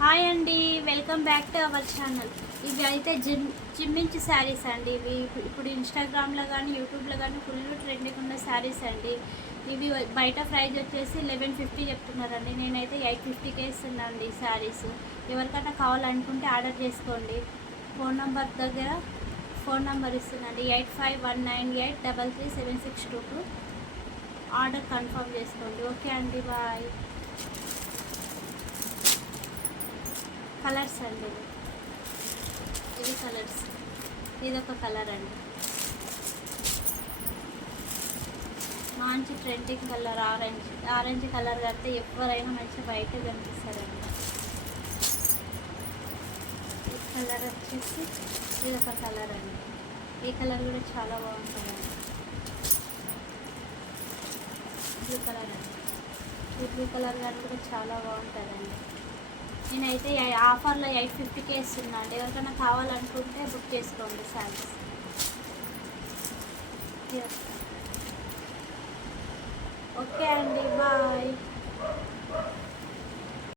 Hi అండి welcome back to our channel. ఇవి అయితే జిమ్ జిమ్మించి శారీస్ అండి. ఇవి ఇప్పుడు ఇన్స్టాగ్రామ్లో కానీ యూట్యూబ్లో కానీ ఫుల్ ట్రెండింగ్ ఉన్న శారీస్ అండి. ఇవి బయట ప్రైజ్ వచ్చేసి లెవెన్ ఫిఫ్టీ చెప్తున్నారండి. నేనైతే ఎయిట్ ఫిఫ్టీకే అండి ఈ శారీస్. ఎవరికైనా కావాలనుకుంటే ఆర్డర్ చేసుకోండి. ఫోన్ నెంబర్ దగ్గర phone number ఇస్తున్నాండి eight five one nine eight double three seven six two two. Order confirm చేసుకోండి. ఓకే అండి బాయ్. కలర్స్ అండి. ఇది కలర్స్. ఇది ఒక కలర్ అండి. మంచి trending colour orange orange colour కడితే ఎవరైనా మంచి బయట కనిపిస్తారండి. ఈ కలర్ వచ్చేసి ఇది ఒక కలర్ అండి. ఈ కలర్ కూడా చాలా బాగుంటుందండి. బ్లూ కలర్ అండి. ఈ బ్లూ కలర్ కానీ కూడా చాలా బాగుంటుందండి. నేనైతే ఆఫర్లో ఎయిట్ ఫిఫ్టీకే ఇస్తున్నా అండి. ఎవరికైనా కావాలనుకుంటే బుక్ చేసుకోండి శారీస్ ఓకే అండి బాయ్.